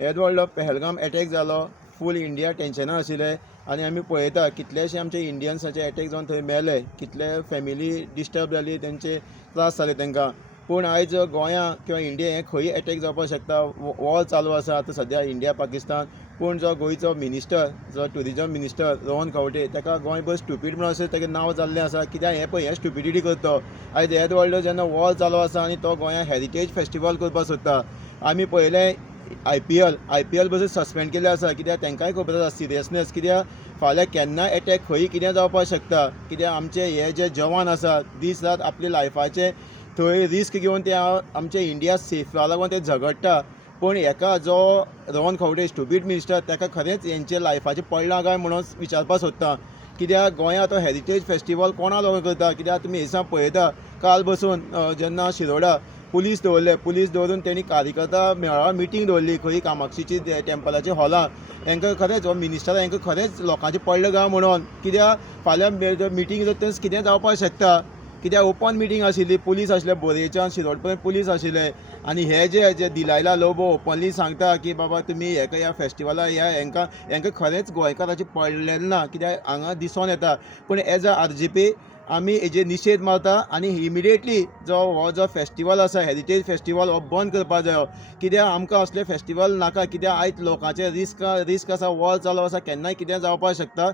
येद व्हडलो पहलगाम अटॅक जालो, फूल इंडिया टेंशनां आशिल्लें आनी आमी पळयता कितलेशे आमचे इंडियन्साचे अटॅक जावन थंय मेले, कितले फॅमिली डिस्टर्ब जाली, तेंचे त्रास जाले तांकां. पूण आयज गोंयां किंवा इंडिया हें खंय अटॅक जावपाक शकता. वॉर चालू आसा आतां सद्या इंडिया पाकिस्तान. पूण जो गोंयचो मिनिस्टर, जो ट्युरिजम मिनिस्टर रोहन खंवटे, ताका गोंयभर स्टुपीड म्हणून अशें ताचें नांव जाल्लें आसा. कित्याक हें पळय, हें स्टुपिडिटी करता तो. आयज येद व्हडलो जेन्ना वॉर चालू आसा आनी तो गोंयां हेरिटेज फेस्टिवल करपाक सोदता. आमी पळयलें आय पी एल बसून सस्पेंड केल्लें आसा, कित्याक तांकांय खबर आसा सिरियसनेस. कित्याक फाल्यां केन्नाय अटॅक खंय कितें जावपाक शकता. कित्याक आमचे हे जे जवान आसा दीस रात आपले लायफाचे थंय रिस्क घेवन ते आमचे इंडिया सेफा लागून ते झगडटा. पूण हेका जो रोहन खंवटे स्टुपीड मिनिस्टर, ताका खरेंच हेंचे लायफाचें पडलां काय म्हणून विचारपाक सोदता. कित्याक गोंयांत तो हेरिटेज फेस्टिवल कोणा लागून करता. कित्याक तुमी हें पळयता काल बसून जेन्ना शिरोडा पुलीस दवरून तेणी कार्यकर्ता मेळावा मिटींग दवरली खंय कामाक्षीची टेंपलाच्या हॉलांत. हांकां खरेंच हो मिनिस्टर हांकां खरेंच लोकांचें पडलें काय म्हणून. कित्याक फाल्यां मिटींग जाता कितें जावपाक शकता. कित्याक ओपन मिटींग आशिल्ली, पुलीस आशिल्ले बोरयेच्यान शिरोड पर्यंत पुलीस आशिल्ले. आनी हे जे दिलायला लोबो ओपनली सांगता की बाबा तुमी ह्या फेस्टिवला हांकां खरेंच गोंयकारांचें पडलेलें ना. कित्याक हांगा दिसून येता. पूण एज अ आर.जी.पी आमी हेजेर निशेध मारता आनी इमिडिएटली हो जो फेस्टिवल आसा हेरिटेज फेस्टिवल हो बंद करपाक जायो. कित्याक आमकां असले फेस्टिवल नाका. कित्याक आयज लोकांचे रिस्क आसा, वॉर चालू आसा, केन्नाय कितें जावपाक शकता.